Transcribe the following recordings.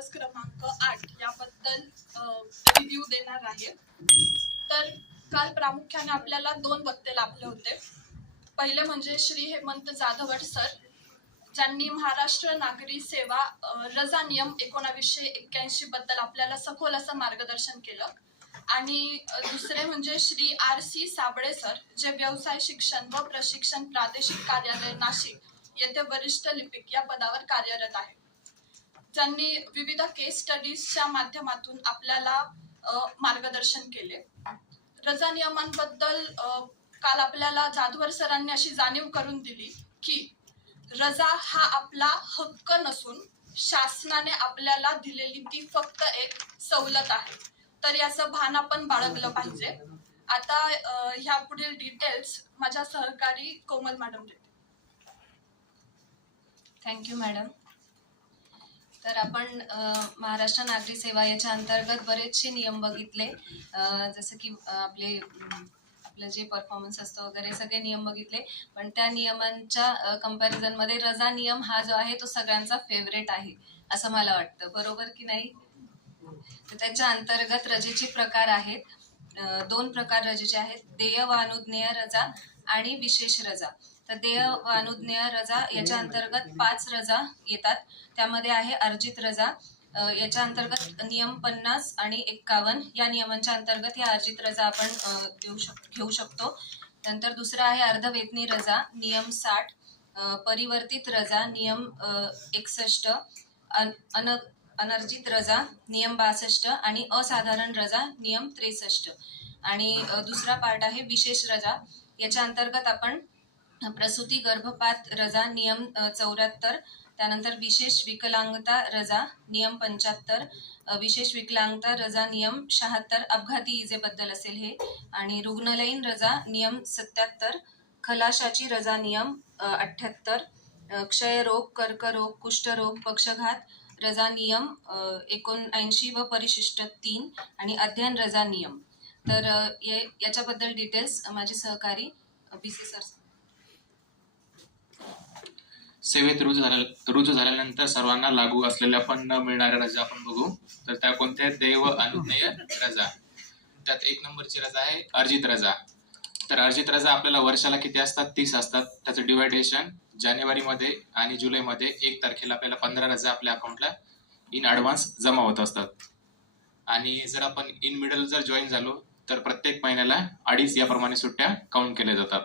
दिवस क्रमांक 8 याबद्दल रिव्ह्यू देणार आहे। तर काल प्रामुख्याने आपल्याला 2 वक्ते लाभले होते। पहिले म्हणजे श्री हेमंत जाधवर सर, ज्यांनी महाराष्ट्र नागरी सेवा रजा नियम 1981 बद्दल आपल्याला सखोल असं मार्गदर्शन केलं। आणि दुसरे म्हणजे श्री RC साबळे सर, जे व्यवसाय शिक्षण व प्रशिक्षण प्रादेशिक कार्यालय नाशिक येथे वरिष्ठ लिपिक या पदावर कार्यरत आहे। ज्यांनी विविध केस स्टडीजच्या माध्यमातून आपल्याला मार्गदर्शन केले। रजा नियमांबद्दल काल आपल्याला जाधवर सरांनी अशी जाणीव करून दिली की रजा हा आपला हक्क नसून शासनाने आपल्याला दिलेली ती फक्त एक सवलत आहे। तर याचं भान आपण बाळगलं पाहिजे। आता ह्या पुढील डिटेल्स माझ्या सहकारी कोमल मॅडम देते। Thank you madam. तर आपण महाराष्ट्र नागरी सेवा याच्या अंतर्गत बरेचसे नियम बघितले, जसं की आपलं जे परफॉर्मन्स असतं वगैरे सगळे नियम बघितले। पण त्या नियमांच्या कंपॅरिझनमध्ये रजा नियम हा जो आहे तो सगळ्यांचा फेवरेट आहे असं मला वाटतं, बरोबर की नाही? तर त्याच्या अंतर्गत रजेचे प्रकार आहेत, 2 प्रकार रजेचे आहेत, देय व अनुज्ञेय रजा आणि विशेष रजा। तर देय व अनुज्ञेय रजा याच्या अंतर्गत 5 रजा येतात। त्यामध्ये आहे अर्जित रजा, याच्या अंतर्गत नियम 50 आणि 51 या नियमांच्या अंतर्गत या अर्जित रजा आपण घेऊ शकतो। नंतर दुसरा आहे अर्धवेतनी रजा नियम 60, परिवर्तित रजा नियम 61, अनर्जित रजा नियम 62 आणि असाधारण रजा नियम 63। आणि दुसरा पार्ट आहे विशेष रजा। याच्या अंतर्गत आपण प्रसूती गर्भपात रजा नियम 74, त्यानंतर विशेष विकलांगता रजा नियम 75, विशेष विकलांगता रजा नियम 76, अपघाती इजेबद्दल असेल हे, आणि रुग्णालयीन रजा नियम 77, खलाशाची रजा नियम 78, क्षयरोग, कर्करोग, कुष्ठरोग, पक्षघात रजा नियम 79 व परिशिष्ट 3 आणि अध्ययन रजा नियम। तर याच्याबद्दल डिटेल्स माझे सहकारी BC सर। सेवेत रुजू झाल्यानंतर सर्वांना लागू असलेल्या पण न मिळणाऱ्या रजा आपण बघू। तर त्या कोणत्या? देय व अनुज्ञेय रजा। त्यात 1 नंबरची रजा आहे अर्जित रजा। तर अर्जित रजा आपल्याला वर्षाला किती असतात? 30 असतात। त्याचं डिवायडेशन जानेवारीमध्ये आणि जुलैमध्ये 1 तारखेला आपल्याला 15 रजा आपल्या अकाउंटला इन ॲडव्हान्स जमा होत असतात। आणि जर आपण इन मिडल जर जॉईन झालो तर प्रत्येक महिन्याला 2.5 याप्रमाणे सुट्ट्या काउंट केल्या जातात।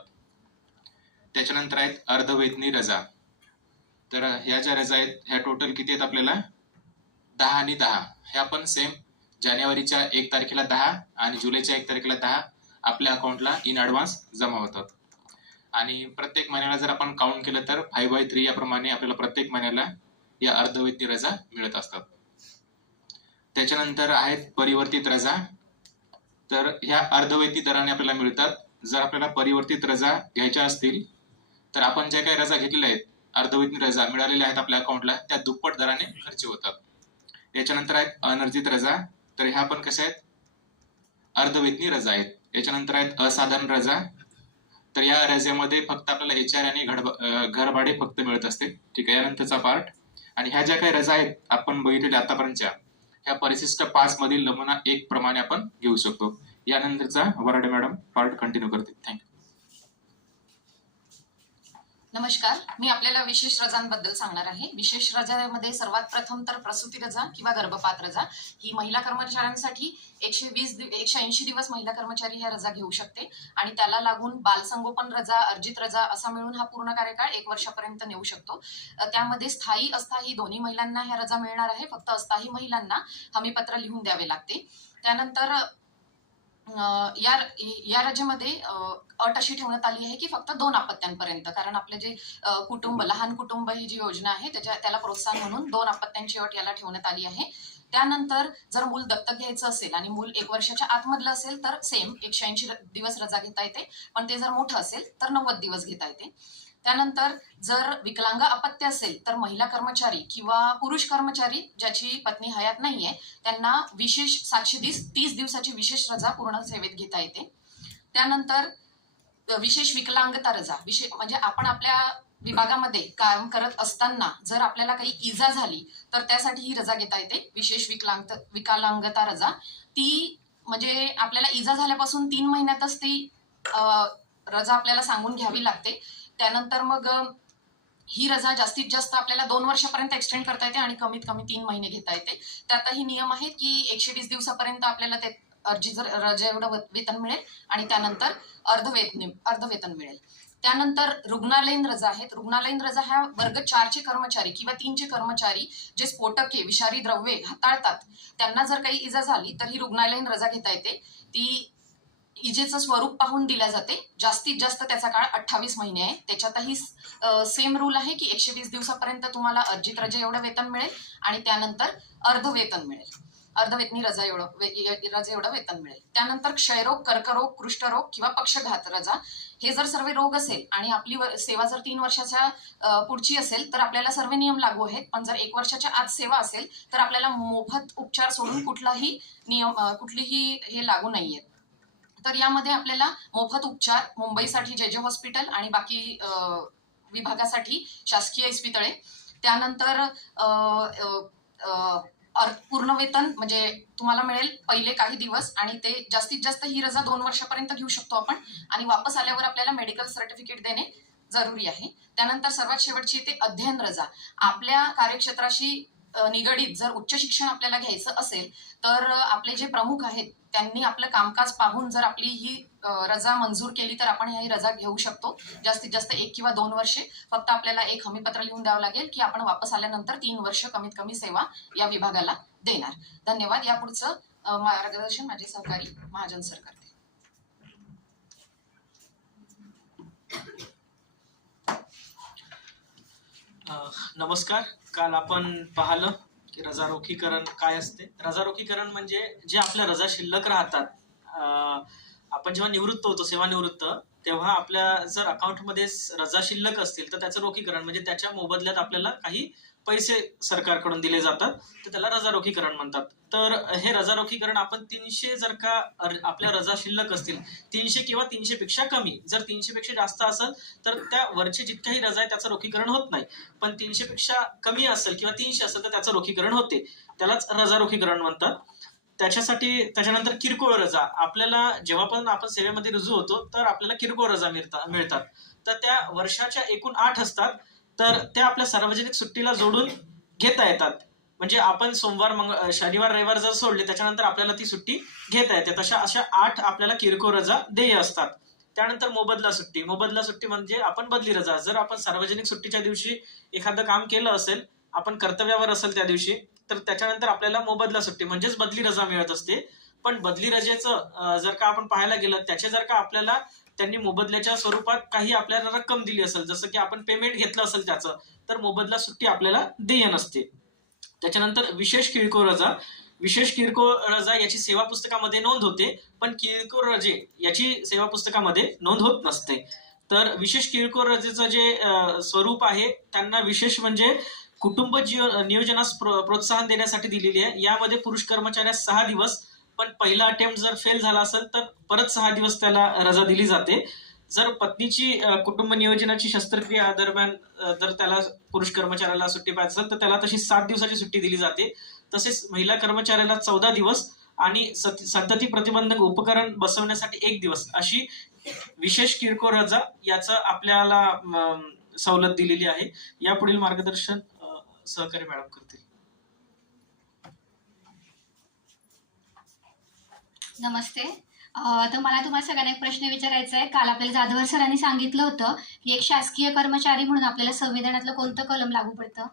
त्याच्यानंतर आहेत अर्धवेतनी रजा। तर ह्या ज्या रजा आहेत ह्या टोटल किती आहेत आपल्याला? 10 आणि 10। ह्या पण सेम जानेवारीच्या 1 तारखेला 10 आणि जुलैच्या 1 तारखेला 10 आपल्या अकाउंटला इन ॲडव्हान्स जमा होतात। आणि प्रत्येक महिन्याला जर आपण काउंट केलं तर 5/3 याप्रमाणे आपल्याला प्रत्येक महिन्याला या अर्धवेतनी रजा मिळत असतात। त्याच्यानंतर आहेत परिवर्तित रजा। तर ह्या अर्धवेतनी दराने आपल्याला मिळतात। जर आपल्याला परिवर्तित रजा घ्यायच्या असतील तर आपण ज्या काही रजा घेतलेल्या आहेत, अर्धवेतनी रजा मिळालेल्या आहेत आपल्या अकाउंटला, त्या दुप्पट दराने खर्च होतात। याच्यानंतर आहेत अनर्जित रजा। तर ह्या पण कशा आहेत? अर्धवेतनी रजा आहेत। याच्यानंतर आहेत असाधारण रजा। तर या रजेमध्ये फक्त आपल्याला HR आणि घरभाडे फक्त मिळत असते, ठीक आहे, यानंतरचा पार्ट। आणि ह्या ज्या काही रजा आहेत आपण बघितलेल्या आतापर्यंतच्या, ह्या परिशिष्ट 5 मधील नमुना 1 प्रमाणे आपण घेऊ शकतो। यानंतरचा वराडे मॅडम पार्ट कंटिन्यू करतील। थँक्यू। नमस्कार, मी आपल्याला विशेष रजांबद्दल सांगणार आहे। विशेष रजामध्ये सर्वात प्रथम तर प्रसूती रजा किंवा गर्भपात रजा ही महिला कर्मचाऱ्यांसाठी 180 दिवस महिला कर्मचारी ह्या रजा घेऊ शकते। आणि त्याला लागून बालसंगोपन रजा, अर्जित रजा असा मिळून हा पूर्ण कार्यकाळ 1 वर्षापर्यंत नेऊ शकतो। त्यामध्ये स्थायी अस्थायी दोन्ही महिलांना ह्या रजा मिळणार आहे। फक्त अस्थायी महिलांना हमीपत्र लिहून द्यावे लागते। त्यानंतर या रजेमध्ये अट अशी ठेवण्यात आली आहे की फक्त 2 अपत्यांपर्यंत, कारण आपले जे कुटुंब, लहान कुटुंब ही जी योजना आहे त्याला प्रोत्साहन म्हणून 2 अपत्यांची अट याला ठेवण्यात आली आहे। त्यानंतर जर मूल दत्तक घ्यायचं असेल आणि मूल 1 वर्षाच्या आतमधलं असेल तर सेम 180 दिवस रजा घेता येते, पण ते जर मोठं असेल तर 90 दिवस घेता येते। त्यानंतर जर विकलांग अपत्य असेल तर महिला कर्मचारी किंवा पुरुष कर्मचारी ज्याची पत्नी हयात नाहीये त्यांना विशेष 730 दिवसाची विशेष रजा पूर्ण सेवेत घेता येते। त्यानंतर विशेष विकलांगता रजा, म्हणजे आपण आपल्या विभागामध्ये काम करत असताना जर आपल्याला काही इजा झाली तर त्यासाठी ही रजा घेता येते, विशेष विकलांगता रजा. ती म्हणजे आपल्याला इजा झाल्यापासून 3 महिन्यातच ती रजा आपल्याला सांगून घ्यावी लागते. त्यानंतर मग ही रजा जास्तीत जास्त आपल्याला 2 वर्षापर्यंत एक्सटेंड करता येते आणि कमीत कमी 3 महिने घेता येते. त्यातही नियम आहेत की 120 दिवसापर्यंत आपल्याला ते रजा एवढं वेतन मिळेल आणि त्यानंतर अर्धवेतन मिळेल. त्यानंतर रुग्णालयीन रजा आहेत. रुग्णालयीन रजा ह्या वर्ग 4चे कर्मचारी किंवा 3चे कर्मचारी जे स्फोटके विषारी द्रव्ये हाताळतात त्यांना जर काही इजा झाली तर ही रुग्णालयीन रजा घेता येते. ती इजेचं स्वरूप पाहून दिल्या जाते. जास्तीत जास्त त्याचा काळ 28 महिने आहे. त्याच्यातही सेम रूल आहे की 120 दिवसापर्यंत तुम्हाला अर्जित रजा एवढं वेतन मिळेल आणि त्यानंतर अर्धवेतन मिळेल, अर्धवेतनी रजा एवढं वेतन मिळेल. त्यानंतर क्षयरोग, कर्करोग, कुष्ठरोग किंवा पक्षघात रजा हे जर सर्व रोग असेल आणि आपली सेवा जर 3 वर्षाच्या पुढची असेल तर आपल्याला सर्व नियम लागू आहेत. पण जर 1 वर्षाच्या आत सेवा असेल तर आपल्याला मोफत उपचार सोडून कुठलीही हे लागू नाहीये. तर यामध्ये आपल्याला मोफत उपचार मुंबईसाठी जे हॉस्पिटल आणि बाकी विभागासाठी शासकीय इस्पितळे. त्यानंतर पूर्ण वेतन म्हणजे तुम्हाला मिळेल पहिले काही दिवस आणि ते जास्तीत जास्त ही रजा 2 वर्षापर्यंत घेऊ शकतो आपण आणि वापस आल्यावर आपल्याला मेडिकल सर्टिफिकेट देणे जरुरी आहे. त्यानंतर सर्वात शेवटची येते अध्ययन रजा. आपल्या कार्यक्षेत्राशी निगडीत जर उच्च शिक्षण आपल्याला घ्यायचं असेल तर आपले जे प्रमुख आहेत त्यांनी आपलं कामकाज पाहून जर आपली ही रजा मंजूर केली तर आपण ही रजा घेऊ शकतो. जास्तीत जास्त 1 किंवा 2 वर्षे. फक्त आपल्याला एक हमीपत्र लिहून द्यावं लागेल की आपण वापस आल्यानंतर 3 वर्ष कमीत कमी सेवा या विभागाला देणार. धन्यवाद. यापुढचं मार्गदर्शन माझे सहकारी महाजन सर करते. नमस्कार. काल आपण पाहिलं की रजारोखीकरण काय असते. रजारोखीकरण म्हणजे जे आपल्या रजा शिल्लक राहतात, आपण जेव्हा निवृत्त होतो, सेवानिवृत्त, तेव्हा आपल्या जर अकाउंटमध्ये रजा शिल्लक असतील तर त्याचं रोखीकरण म्हणजे त्याच्या मोबदल्यात आपल्याला काही पैसे सरकारकडून दिले जातात, तर त्याला रजारोखीकरण म्हणतात. तर हे रजारोखीकरण आपण 300 जर का आपल्या रजा शिल्लक असतील, 300 किंवा 300 पेक्षा कमी, जर 300 पेक्षा जास्त असेल तर त्या वरचे जितक्याही रजा आहे त्याचं रोखीकरण होत नाही. पण 300 पेक्षा कमी असेल किंवा 300 असेल तर त्याचं रोखीकरण होते, त्यालाच रजारोखीकरण म्हणतात. त्याच्यानंतर किरकोळ रजा. आपल्याला जेव्हा पण आपण सेवेमध्ये रुजू होतो तर आपल्याला किरकोळ रजा मिळतात. तर त्या वर्षाच्या एकूण 8 असतात, तर त्या आपल्या सार्वजनिक सुट्टीला जोडून घेता येतात. म्हणजे आपण सोमवार, शनिवार, रविवार जर सोडले त्याच्यानंतर आपल्याला ती सुट्टी घेता येते. अशा 8 आपल्याला किरकोळ रजा देय असतात. त्यानंतर मोबदला सुट्टी म्हणजे आपण बदली रजा. जर आपण सार्वजनिक सुट्टीच्या दिवशी एखादं काम केलं असेल, आपण कर्तव्यावर असेल त्या दिवशी, तर त्याच्यानंतर आपल्याला मोबदला सुट्टी म्हणजेच बदली रजा मिळत असते. पण बदली रजेचं जर का आपण पाहायला गेलं, त्याचे जर का आपल्याला त्यांनी मोबदल्याच्या स्वरूपात काही आपल्याला रक्कम दिली असेल, जसं की आपण पेमेंट घेतलं असेल त्याचं, तर मोबदला सुट्टी आपल्याला देय नसते. त्याच्यानंतर विशेष किरकोळ रजा याची सेवा पुस्तकामध्ये नोंद होते, पण किरकोळ रजे याची सेवा पुस्तकामध्ये नोंद होत नसते. तर विशेष किरकोळ रजेचं जे स्वरूप आहे त्यांना विशेष म्हणजे कुटुंब नियोजनास प्रोत्साहन देण्यासाठी दिलेली आहे. यामध्ये पुरुष कर्मचाऱ्यास 6 दिवस, पण पहिला अटेम्प्ट जर फेल झाला असेल तर परत 6 दिवस त्याला रजा दिली जाते. जर पत्नीची कुटुंब नियोजनाची शस्त्रक्रिया दरम्यान जर त्याला पुरुष कर्मचाऱ्याला सुट्टी पाहिजे असेल तर त्याला तशी 7 दिवसाची सुट्टी दिली जाते. तसेच महिला कर्मचाऱ्याला 14 दिवस आणि संतती प्रतिबंधक उपकरण बसवण्यासाठी 1 दिवस अशी विशेष किरकोळ रजा याचं आपल्याला सवलत दिलेली आहे. यापुढील मार्गदर्शन सहकारी मॅडम करतील. नमस्ते. तर मला तुम्हाला सगळ्यांना एक प्रश्न विचारायचा आहे. काल आपल्याला जाधवर सरांनी सांगितलं होतं की एक शासकीय कर्मचारी म्हणून आपल्याला संविधानातलं कोणतं कलम लागू पडतं?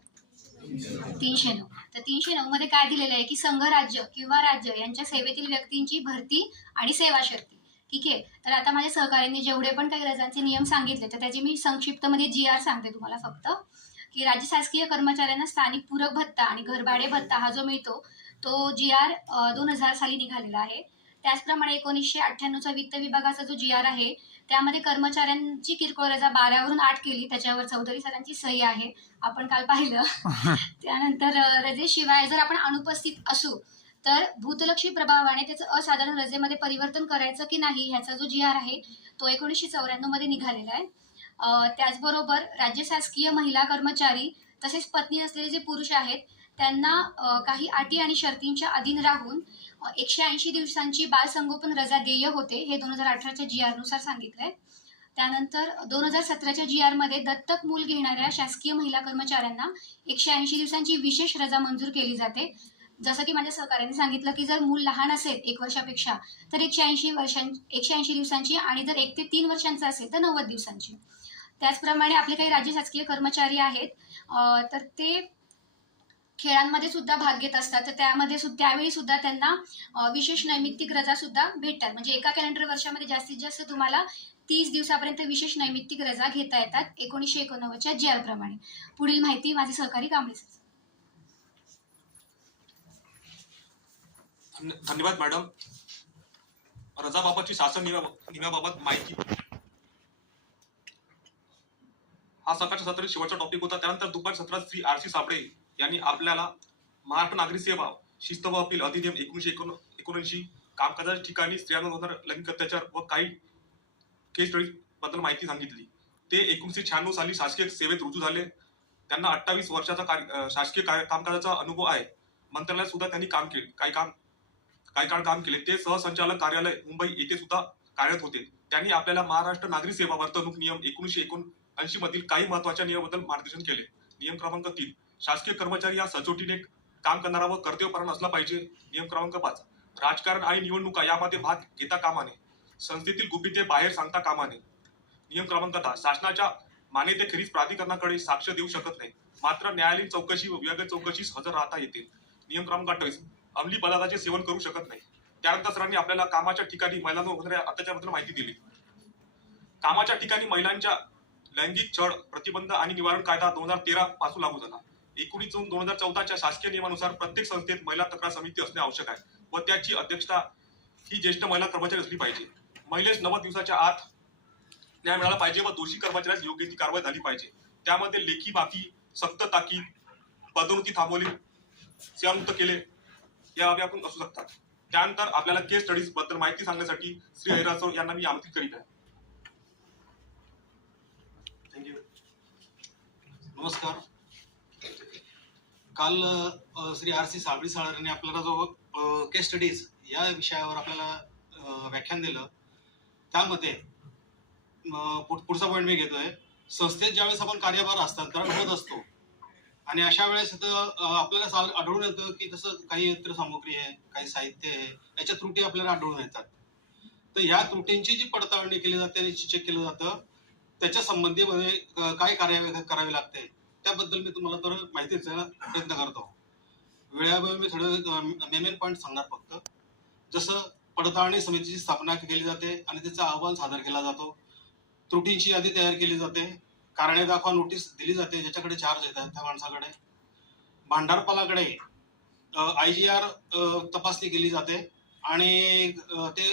309. तर 309 मध्ये काय दिलेलं आहे की संघ राज्य किंवा राज्य यांच्या सेवेतील व्यक्तींची भरती आणि सेवा शर्ती. ठीक आहे. तर आता माझ्या सहकाऱ्यांनी जेवढे पण काही रजांचे नियम सांगितले तर त्याचे मी संक्षिप्तमध्ये GR सांगते तुम्हाला फक्त, की राज्य शासकीय कर्मचाऱ्यांना स्थानिक पूरक भत्ता आणि घरभाडे भत्ता हा जो मिळतो तो GR 2000 साली निघालेला आहे. त्याचप्रमाणे 1998चा वित्त विभागाचा जो GR आहे त्यामध्ये कर्मचाऱ्यांची किरकोळ रजा 12 वरून 8 केली. त्याच्यावर चौधरी सरांची सही आहे, आपण काल पाहिलं. त्यानंतर रजेशिवाय जर आपण अनुपस्थित असू तर भूतलक्षी प्रभावाने त्याचं असाधारण रजेमध्ये परिवर्तन करायचं की नाही ह्याचा जो GR आहे तो 1994 मध्ये निघालेला आहे. त्याचबरोबर राज्य शासकीय महिला कर्मचारी तसेच पत्नी असलेले जे पुरुष आहेत त्यांना काही अटी आणि शर्तींच्या अधीन राहून 180 दिवसांची बालसंगोपन रजा देय होते. हे 2018च्या GR नुसार सांगितलंय. त्यानंतर 2017च्या GR मध्ये दत्तक मूल घेणाऱ्या शासकीय महिला कर्मचाऱ्यांना 180 दिवसांची विशेष रजा मंजूर केली जाते. जसं की माझ्या सहकार्याने सांगितलं की जर मूल लहान असेल 1 वर्षापेक्षा तर 180 दिवसांची आणि जर 1 ते 3 वर्षांचं असेल तर 90 दिवसांची. त्याचप्रमाणे आपले काही राज्य शासकीय कर्मचारी आहेत तर ते खेळांमध्ये सुद्धा भाग घेत असतात, तर त्यावेळी सुद्धा त्यांना विशेष नैमित्तिक रजा सुद्धा भेटतात. म्हणजे एका कॅलेंडर वर्षामध्ये जास्तीत जास्त तुम्हाला 30 दिवसापर्यंत विशेष नैमित्तिक रजा घेता येतात 1989च्या GR प्रमाणे. पुढील माहिती माझे सहकारी कांबळे सर. धन्यवाद मॅडम. रजाबाबतची शासन नियमाबाबत माहिती हा सकाळच्या सत्रातील शेवटचा टॉपिक होता. त्यानंतर दुपारी सत्रात श्री RC साबळे यांनी आपल्याला महाराष्ट्र नागरी सेवा शिस्त व अपील अधिनियम 1979 कामकाजाच्या ठिकाणी स्त्रियांवर होणारे लैंगिक अत्याचार व काही केस स्टडीज बद्दल माहिती सांगितली. ते 1996 साली शासकीय सेवेत रुजू झाले. त्यांना 28 वर्षाचा शासकीय कामकाजाचा अनुभव आहे. मंत्रालयात सुद्धा त्यांनी काम केले, काही काळ काम केले. ते सहसंचालक कार्यालय मुंबई येथे सुद्धा कार्यरत होते. त्यांनी आपल्याला महाराष्ट्र नागरी सेवा वर्तणूक नियम 1979 मधील काही महत्वाच्या नियमाबद्दल मार्गदर्शन केले. नियम क्रमांक 3, शासकीय कर्मचारी या सचोटीने काम करणारा व कर्तव्यपरायण असला पाहिजे. नियम क्रमांक 5, राजकारण आणि निवडणुका यामध्ये भाग घेता कामा नये. संस्थेतील गुपिते बाहेर सांगता कामा नये. नियम क्रमांक 10, शासनाच्या मान्यतेखेरीज प्राधिकरणाकडे साक्ष देऊ शकत नाही, मात्र न्यायालयीन चौकशी व विभागीय चौकशीस हजर राहता येते. नियम क्रमांक 28, अंमली पदार्थाचे सेवन करू शकत नाही. त्यानंतर सरांनी आपल्याला कामाच्या ठिकाणी महिलांवर होणाऱ्या अत्याचाराबद्दल माहिती दिली. कामाच्या ठिकाणी महिलांच्या लैंगिक छळ प्रतिबंध आणि निवारण कायदा 2013 पासून लागू झाला. 19 जून 2014च्या शासकीय नियमानुसार प्रत्येक संस्थेत महिला तक्रार समिती असणे आवश्यक आहे व त्याची अध्यक्षता ही ज्येष्ठ महिला कर्मचारी असली पाहिजे. महिलेस 90 दिवसाच्या आत न्याय मिळाला पाहिजे व दोषी कर्मचाऱ्यास योग्य ती कारवाई झाली पाहिजे. त्यामध्ये लेखी माफी, सक्त ताकीद, पदोन्नती थांबवली, सेवामुक्त केले या बाबी आपण असू शकतात. त्यानंतर आपल्याला केस स्टडीज बद्दल माहिती सांगण्यासाठी श्री हरिराज यांना मी आमंत्रित करीत आहे. थँक्यू. नमस्कार. काल श्री RC साबळे सर यांनी आपल्याला जो केस स्टडीज या विषयावर आपल्याला व्याख्यान दिलं, त्यामध्ये पुढचा पॉईंट मी घेतोय. संस्थेत ज्यावेळेस आपण कार्यभार होत असतो आणि अशा वेळेस आपल्याला आढळून येतं की तसं काही यंत्रसामुग्री आहे, काही साहित्य आहे, याच्या त्रुटी आपल्याला आढळून येतात. तर ह्या त्रुटींची जी पडताळणी केली जाते आणि चेक केलं जातं त्याच्या संबंधीमध्ये काय कार्य करावी लागते त्याबद्दल मी तुम्हाला थोडं माहिती द्यायला प्रयत्न करतो. वेळावेळी मी थोडं मेन पॉईंट सांगणार फक्त. जसं पडताळणी समितीची स्थापना केली जाते आणि त्याचा अहवाल सादर केला जातो. त्रुटींची यादी तयार केली जाते. कारणे दाखवा नोटीस दिली जाते ज्याच्याकडे चार्ज येतात त्या माणसाकडे. भांडारपालाकडे IGR तपासणी केली जाते आणि ते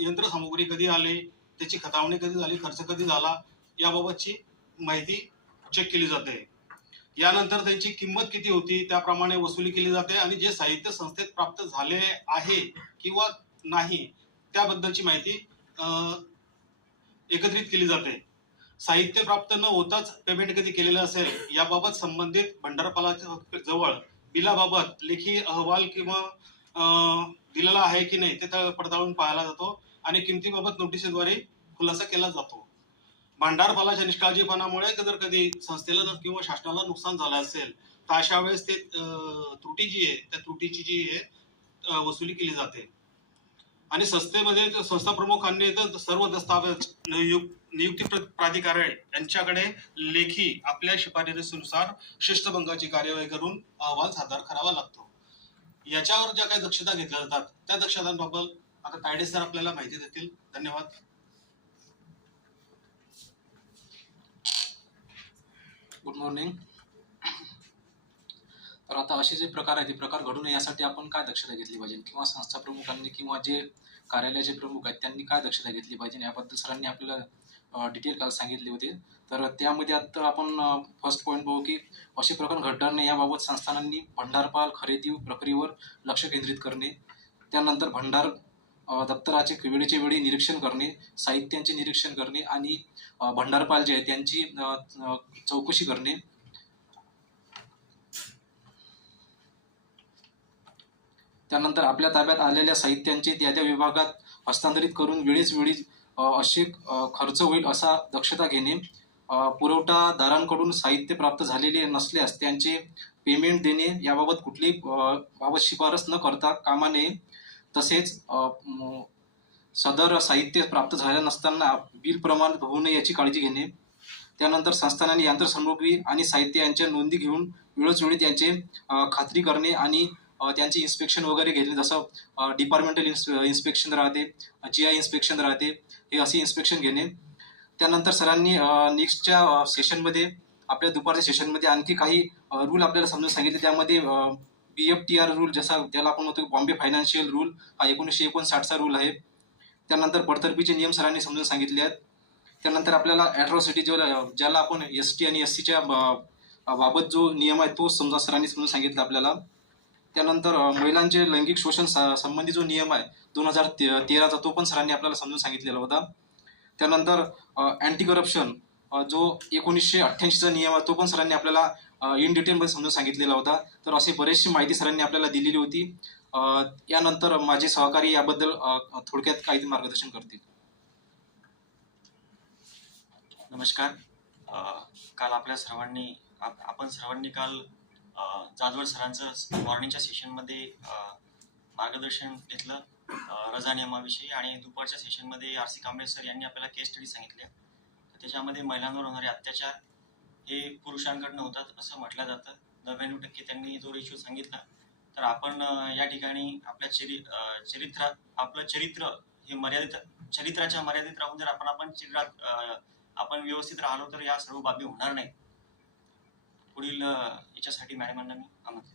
यंत्रसामुग्री कधी आली, त्याची खतावणी कधी झाली, खर्च कधी झाला याबाबतची माहिती चेक केली जाते. यानंतर त्यांची किंमत किती होती त्याप्रमाणे वसुली केली जाते आणि जे साहित्य संस्थेत प्राप्त झाले आहे किंवा नाही त्याबद्दलची माहिती एकत्रित केली जाते. साहित्य प्राप्त न होताच पेमेंट कधी केलेलं असेल याबाबत संबंधित भांडारपालाच्या जवळ बिलाबाबत लेखी अहवाल किंवा दिलेला आहे की नाही ते पडताळून पाहायला जातो आणि किमतीबाबत नोटिसीद्वारे खुलासा केला जातो. भांडारपालाच्या निष्काळजीपणामुळे जर कधी संस्थेला किंवा शासनाला नुकसान झालं असेल तर अशा वेळेस ते त्रुटी जी आहे त्या त्रुटीची जी आहे वसुली केली जाते. आणि संस्थेमध्ये संस्था प्रमुखांनी सर्व दस्तावेज नियुक्ती प्राधिकारी यांच्याकडे लेखी आपल्या शिफारसीनुसार शिस्तभंगाची कार्यवाही करून अहवाल सादर करावा लागतो. याच्यावर ज्या काही दक्षता घेतल्या जातात त्या दक्षतांबाबत आता तायडे सर आपल्याला माहिती देतील. धन्यवाद. Good morning. तर आता असे जे प्रकार आहेत ते प्रकार घडू नये यासाठी आपण काय दक्षता घेतली पाहिजे किंवा संस्था प्रमुखांनी किंवा जे कार्यालयाचे प्रमुख आहेत त्यांनी काय दक्षता घेतली पाहिजे याबद्दल सरांनी आपल्याला डिटेल काल सांगितले होते. तर त्यामध्ये आता आपण फर्स्ट पॉईंट बघू की असे प्रकार घडणार नाही याबाबत संस्थानांनी भांडारपाल खरेदी प्रक्रियेवर लक्ष केंद्रित करणे. त्यानंतर दप्तराचे वेळेच्या वेळी निरीक्षण करणे, साहित्यांचे निरीक्षण करणे आणि भंडारपाल जे आहे त्यांची चौकशी करणे. त्यानंतर आपल्या ताब्यात आलेल्या साहित्यांचे त्या विभागात हस्तांतरित करून वेळेस वेळी असे खर्च होईल असा दक्षता घेणे. पुरवठादारांकडून साहित्य प्राप्त झालेले नसल्यास त्यांचे पेमेंट देणे याबाबत कुठलीही बाबत शिफारस न करता कामा नये. तसेच सदर साहित्य प्राप्त झाले नसताना बिल प्रमाणित होऊ नये याची काळजी घेणे. त्यानंतर संस्थानांनी यंत्रसामुग्री आणि साहित्य यांच्या नोंदी घेऊन वेळोवेळी त्यांचे खात्री करणे आणि त्यांचे इन्स्पेक्शन वगैरे घेणे. जसं डिपार्टमेंटल इन्स्पेक्शन राहते, GI इन्स्पेक्शन राहते, हे असे इन्स्पेक्शन घेणे. त्यानंतर सरांनी नेक्स्टच्या सेशनमध्ये आपल्या दुपारच्या सेशनमध्ये आणखी काही रूल आपल्याला समजून सांगितले. त्यामध्ये BFTR रूल, जसा त्याला आपण म्हणतो बॉम्बे फायनान्शियल रूल, हा 1959चा रूल आहे. त्यानंतर बडतर्फीचे नियम सरांनी समजून सांगितले आहेत. त्यानंतर आपल्याला ॲट्रॉसिटी ज्याला आपण ST आणि SCच्या बाबत जो नियम आहे तो सरांनी समजून सांगितला आपल्याला. त्यानंतर महिलांचे लैंगिक शोषण संबंधी जो नियम आहे 2013चा तो पण सरांनी आपल्याला समजून सांगितलेला होता. त्यानंतर अँटी करप्शन जो 1988चा नियम आहे तो पण सरांनी आपल्याला इन डिटेलमध्ये समजून सांगितलेला होता. तर अशी बरीचशी माहिती सरांनी आपल्याला दिलेली होती. यानंतर माझे सहकारी याबद्दल थोडक्यात काही मार्गदर्शन करतील. नमस्कार. काल आपल्या सर्वांनी आपण सर्वांनी काल जाधवर सरांचं मॉर्निंगच्या सेशनमध्ये मार्गदर्शन घेतलं रजा नियमाविषयी, आणि दुपारच्या सेशनमध्ये RC कांबळे सर यांनी आपल्याला केस स्टडी सांगितल्या. तर त्याच्यामध्ये महिलांवर होणारे अत्याचार हे पुरुषांकडनं होतात असं म्हटलं जातं. 99% त्यांनी जो रेशिओ सांगितला. तर आपण या ठिकाणी आपल्या आपलं चरित्र हे चरित्राच्या मर्यादित राहून जर आपण व्यवस्थित राहिलो तर या सर्व बाबी होणार नाही. पुढील याच्यासाठी मॅडमांना मी आमंत्रित